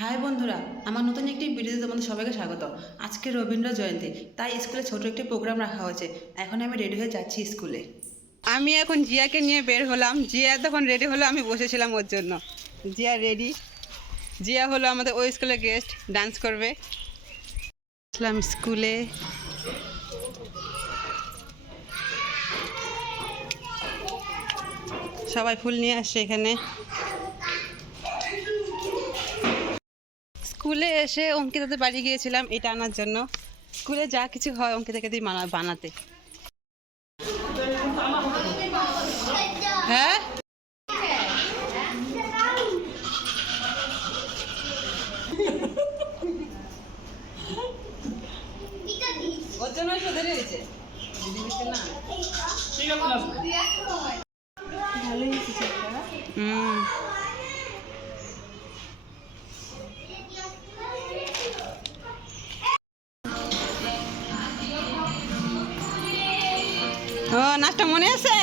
High বন্ধুরা, আমার নতুন একটি ভিডিওতে তোমাদের সবাইকে স্বাগত। আজকে রবীন্দ্র জয়ন্তী, তাই স্কুলে ছোট একটি প্রোগ্রাম রাখা হয়েছে। এখন আমি রেডি হয়ে যাচ্ছি স্কুলে। আমি এখন জিয়াকে নিয়ে বের হলাম। জিয়া তখন রেডি হলো, আমি বসেছিলাম ওর জন্য। জিয়া রেডি। জিয়া হলো আমাদের ওই স্কুলের গেস্ট, ডান্স করবে। আসলাম স্কুলে। সবাই ফুল নিয়ে আসছে এখানে। স্কুলে এসে অঙ্কিতাদের বাড়ি গিয়েছিলাম এটা আনার জন্য। স্কুলে যা কিছু হয় অঙ্কিতাকে দিয়ে বানাতে। হ্যাঁ, ওর জন্য দেরি হয়েছে। ও নাচটা মনে আছে?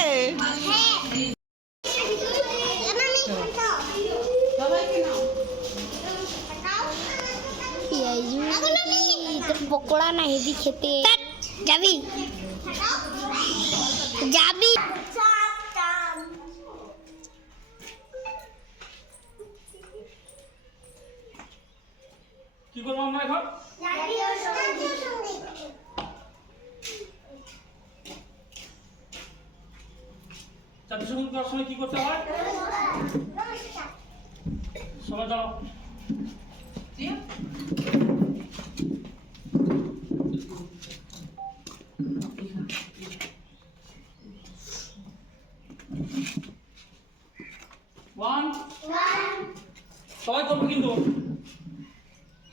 পকোড়া না হেভি খেতে যাবি যাবি কি করবো আমরা এখন? জাতীয় সঙ্গীত করার সময় কি করতে হয়? সবাই দাঁড়াও। ওয়ান, সবাই করবো কিন্তু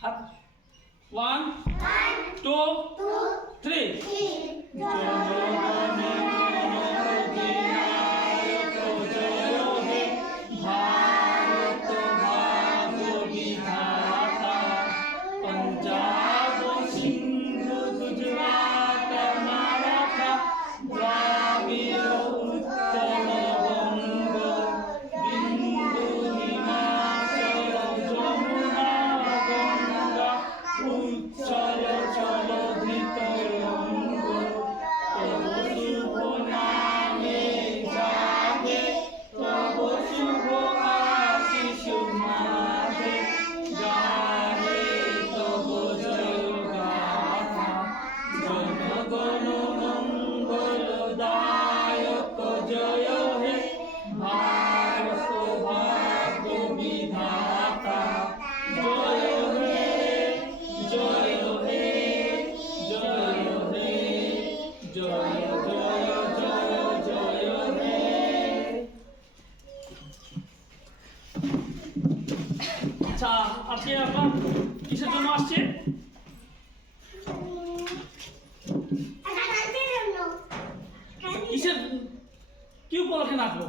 হাত। 1 2 3 আচ্ছা, আজকে আপনার কিসের জন্য আসছে? কিসের কি উপলক্ষে নাচবো?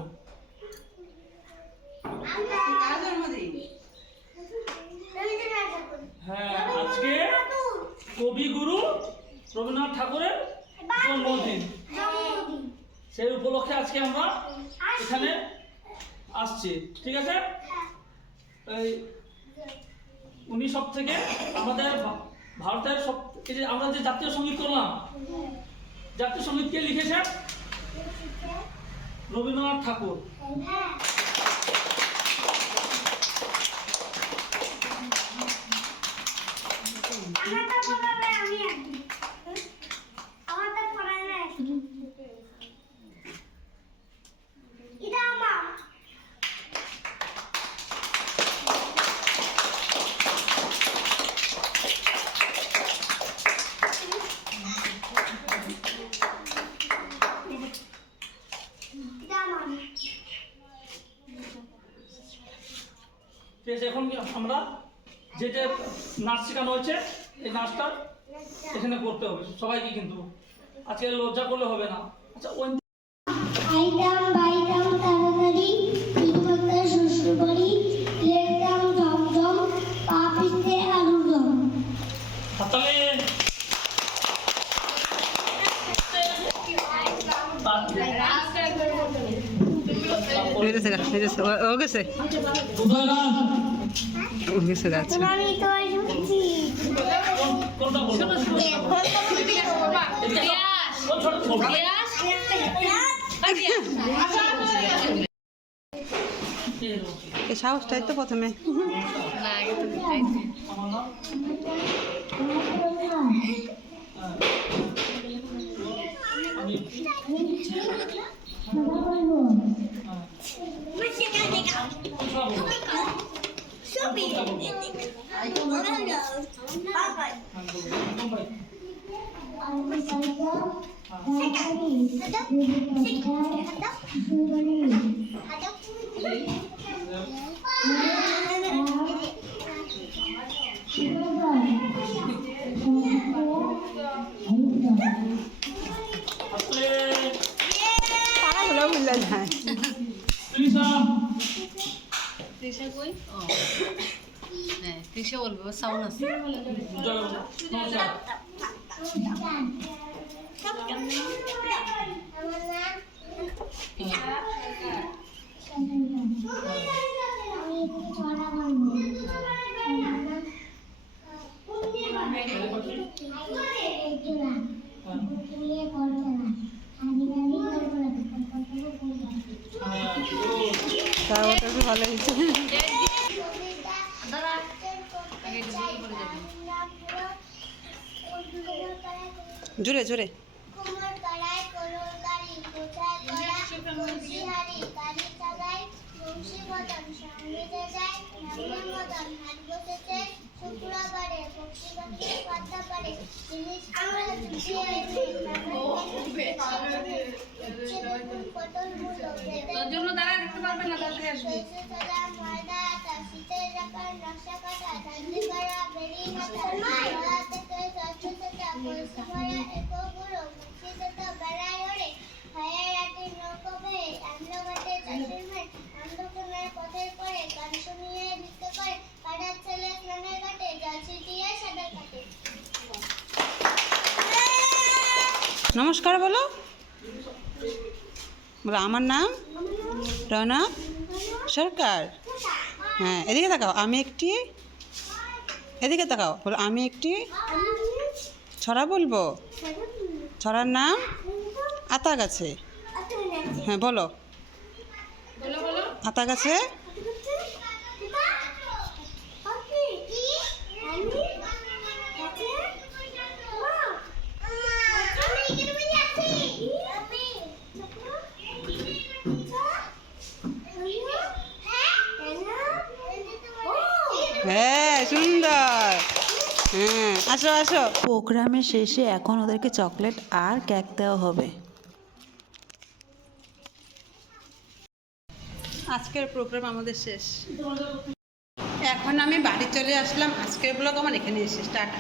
হ্যাঁ, আজকে কবিগুরু রবীন্দ্রনাথ ঠাকুরের জন্মদিন। সেই উপলক্ষে আজকে আমরা এখানে আসছি, ঠিক আছে? এই উনি সব থেকে আমাদের ভারতের সব এই যে আমরা যে জাতীয় সঙ্গীত করলাম, জাতীয় সঙ্গীত কে লিখেছেন? রবীন্দ্রনাথ ঠাকুর। ঠিক আছে, এখন আমরা যেটা নাচ শেখানো হয়েছে এই নাচটা এখানে করতে হবে সবাইকে, কিন্তু আজকে লজ্জা করলে হবে না। আচ্ছা, আইতাম বাইতাম তাড়াতাড়ি তিনমাত্রা শ্বশুর বাড়ি লেখতাম ঝমঝম পা পিছতে আলুর দম। হাততালি। हो गए বুঝতে যাচ্ছে আমি তো শুনছি কোনটা বলবো? ও ছোট ছোট। এই সাহসটাই তো প্রথমে আমার নাম আমি কোনটা বলবো? আসলে পাগল বুঝলে যায় তৃষা তৃষা কই? ও হ্যাঁ তৃষা বলবে ওর সাউন্ড আছে। জয় নমস্কার। তার ওটা তো ভালো হয়েছে জোরে জোরে কুমোর কড়াই কোলোর গাড়ি কোথায় কড়া বংশীহারি গাড়ি চালাই বংশী মদন সঙ্গীতে যায় নামিয়ে মদন হাট বসেছে শুক্রবারে পক্ষী পাখি পাতা পারে জিনিস আমরা চুষিয়ে পটল মুলো তোর জন্য দাঁড়া দেখতে পারবে না কালকে আসবে। সদা ময়দা আটা শীতের রাখার নকশা কাটা ধান্দি করা বেরিয়ে হাঁটা গলা থেকে স্বচ্ছতা পরিশ্রমরা একো গুঁড়ো মুক্তিগত বেড়ায় ওড়ে হায়ার রাতে নৌকো বেয়ে আন্দ্রঘাটে চাষের মেয়ে অন্ধকোনার পথের পরে গান শুনিয়ে ভিক্ষে করে পাড়ার ছেলে স্নানের ঘাটে জল ছিটিয়ে সাঁতার কাটে। নমস্কার বলো বলো আমার নাম রৌনক সরকার হ্যাঁ এদিকে তাকাও আমি একটি এদিকে তাকাও বলো আমি একটি ছড়া বলবো ছড়ার নাম আতা গাছে হ্যাঁ বলো আতা গাছে হ্যাঁ সুন্দর হ্যাঁ আসো আসো প্রোগ্রামের শেষে এখন ওদেরকে চকলেট আর কেক দেওয়া হবে। আজকের প্রোগ্রাম আমাদের শেষ এখন আমি বাড়ি চলে আসলাম আজকের ব্লগ আমার এখানে এসে টাটা।